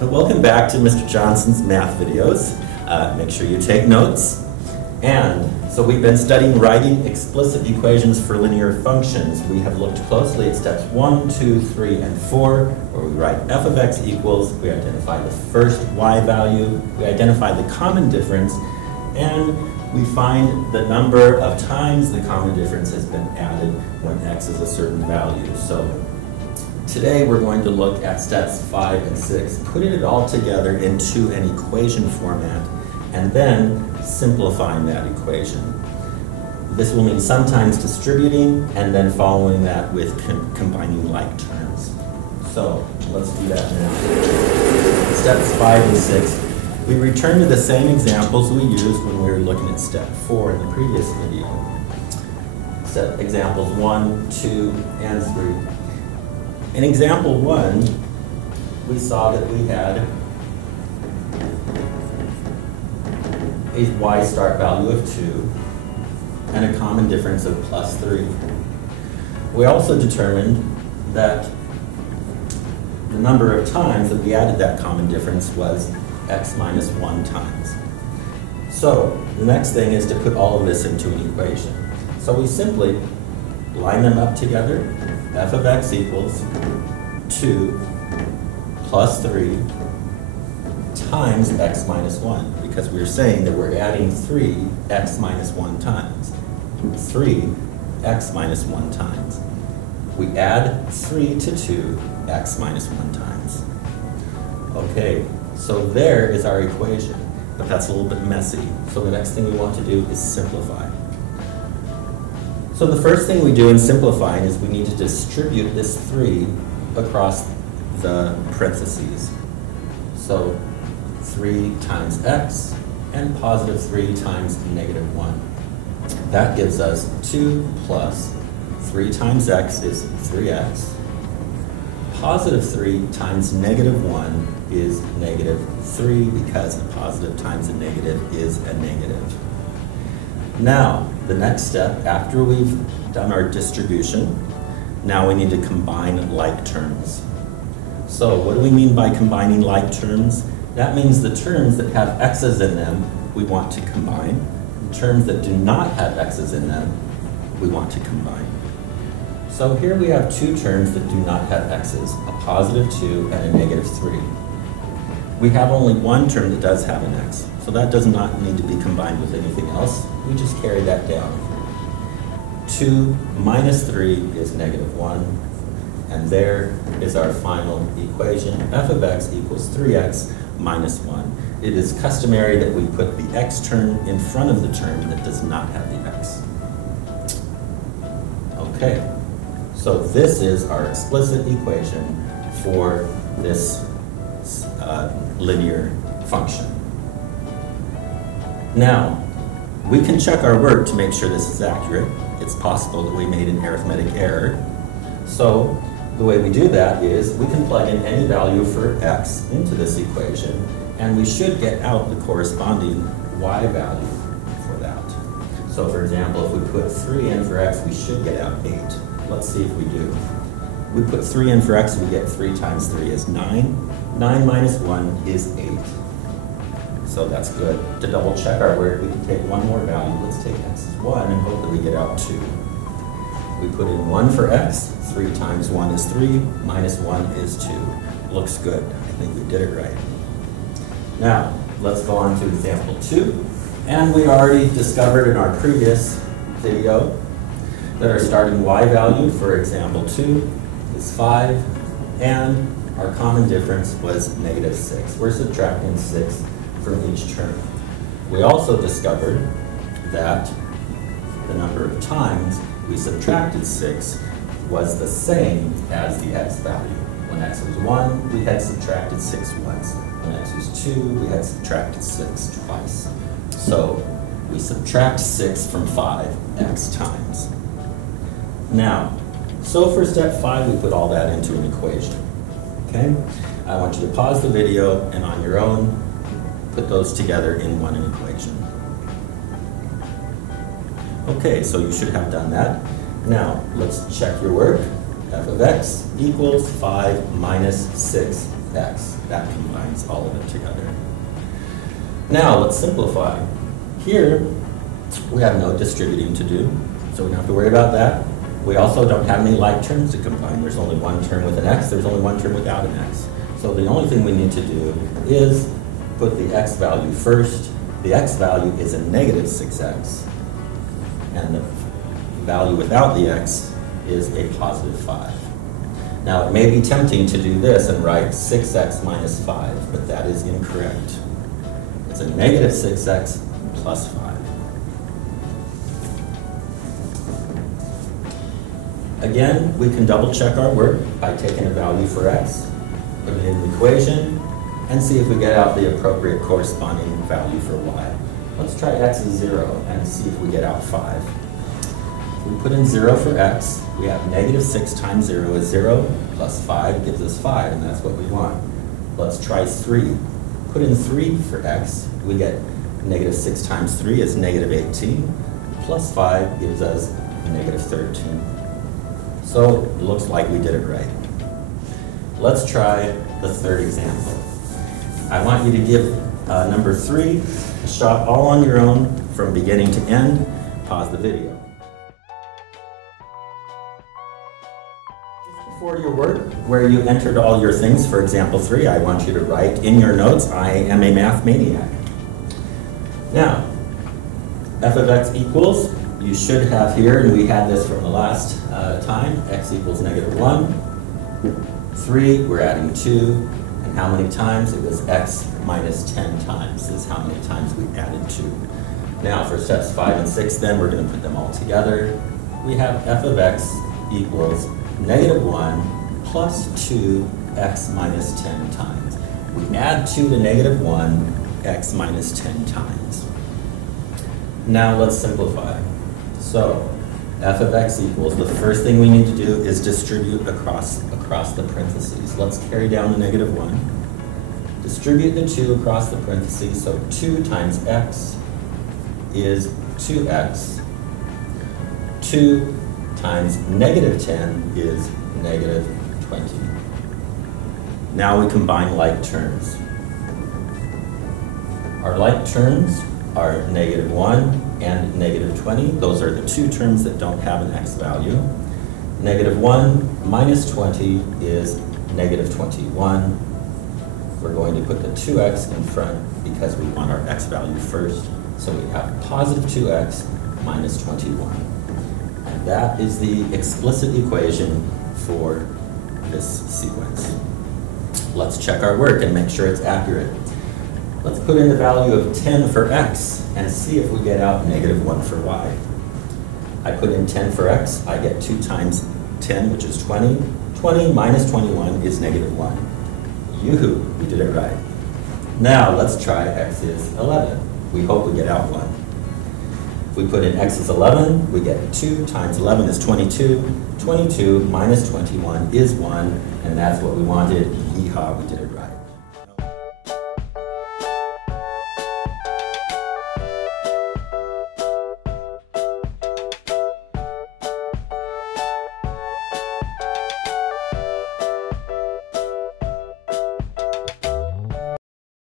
So welcome back to Mr. Johnson's math videos. Make sure you take notes. And so we've been studying writing explicit equations for linear functions. We have looked closely at steps 1, 2, 3, and 4, where we write f of x equals, we identify the first y value, we identify the common difference, and we find the number of times the common difference has been added when x is a certain value. So today we're going to look at steps 5 and 6, putting it all together into an equation format, and then simplifying that equation. This will mean sometimes distributing, and then following that with combining like terms. So let's do that now. Steps 5 and 6. We return to the same examples we used when we were looking at step 4 in the previous video. Step examples 1, 2, and 3. In example 1, we saw that we had a y start value of 2 and a common difference of plus 3. We also determined that the number of times that we added that common difference was x minus 1 times. So the next thing is to put all of this into an equation. So we simply line them up together. F of x equals 2 plus 3 times x minus 1, because we're saying that we're adding 3 x minus 1 times. 3 x minus 1 times. We add 3 to 2 x minus 1 times. Okay, so there is our equation, but that's a little bit messy. So the next thing we want to do is simplify. So the first thing we do in simplifying is we need to distribute this 3 across the parentheses. So 3 times x and positive 3 times negative 1. That gives us 2 plus 3 times x is 3x. Positive 3 times negative 1 is negative 3, because a positive times a negative is a negative. Now, the next step, after we've done our distribution, now we need to combine like terms. So what do we mean by combining like terms? That means the terms that have x's in them, we want to combine. The terms that do not have x's in them, we want to combine. So here we have two terms that do not have x's, a positive 2 and a negative 3. We have only one term that does have an x, so that does not need to be combined with anything else. We just carry that down. 2 minus 3 is negative 1, and there is our final equation. F of x equals 3x minus 1. It is customary that we put the x term in front of the term that does not have the x. Okay, so this is our explicit equation for this linear function. Now, we can check our work to make sure this is accurate. It's possible that we made an arithmetic error. So the way we do that is we can plug in any value for x into this equation, and we should get out the corresponding y value for that. So for example, if we put 3 in for x, we should get out 8. Let's see if we do. We put 3 in for x, we get 3 times 3 is 9. 9 minus 1 is 8. So that's good. To double check our work, we can take one more value. Let's take x is 1 and hope that we get out 2. We put in 1 for x. 3 times 1 is 3, minus 1 is 2. Looks good. I think we did it right. Now, let's go on to example 2. And we already discovered in our previous video that our starting y value for example 2 is 5, and our common difference was negative 6. We're subtracting 6 from each term. We also discovered that the number of times we subtracted 6 was the same as the x value. When x was 1, we had subtracted 6 once. When x was 2, we had subtracted 6 twice. So we subtract 6 from 5 x times. Now, so for step 5, we put all that into an equation. Okay? I want you to pause the video and on your own, put those together in one equation. Okay, so you should have done that. Now, let's check your work. F of x equals 5 minus 6 x. That combines all of it together. Now let's simplify. Here, we have no distributing to do, so we don't have to worry about that. We also don't have any like terms to combine. There's only one term with an x, there's only one term without an x. So the only thing we need to do is put the x value first. The x value is a negative 6x, and the value without the x is a positive 5. Now it may be tempting to do this and write 6x minus 5, but that is incorrect. It's a negative 6x plus 5. Again, we can double check our work by taking a value for x, put it in the equation, and see if we get out the appropriate corresponding value for y. Let's try x is 0 and see if we get out 5. If we put in 0 for x, we have negative 6 times 0 is 0, plus 5 gives us 5, and that's what we want. Let's try 3. Put in 3 for x, we get negative 6 times 3 is negative 18, plus 5 gives us negative 13. So it looks like we did it right. Let's try the third example. I want you to give number 3 a shot all on your own from beginning to end. Pause the video. Just before your work, where you entered all your things for example 3, I want you to write in your notes, I am a math maniac. Now, f of x equals, you should have here, and we had this from the last time, x equals negative 1. 3, we're adding 2. And how many times? It was x minus 10 times is how many times we added 2. Now for steps 5 and 6 then, we're going to put them all together. We have f of x equals negative 1 plus 2x minus 10 times. We add 2 to negative 1, x minus 10 times. Now let's simplify. So f of x equals, the first thing we need to do is distribute across the parentheses. Let's carry down the negative 1. Distribute the 2 across the parentheses, so 2 times x is 2x. 2 times negative 10 is negative 20. Now we combine like terms. Our like terms are negative 1 and negative 20. Those are the two terms that don't have an x value. Negative 1 minus 20 is negative 21. We're going to put the 2x in front because we want our x value first. So we have positive 2x minus 21. And that is the explicit equation for this sequence. Let's check our work and make sure it's accurate. Let's put in the value of 10 for x and see if we get out negative 1 for y. I put in 10 for x, I get 2 times 10, which is 20. 20 minus 21 is negative 1. Yoo-hoo, we did it right. Now let's try x is 11. We hope we get out 1. If we put in x is 11, we get 2 times 11 is 22. 22 minus 21 is 1, and that's what we wanted. Yeehaw, we did it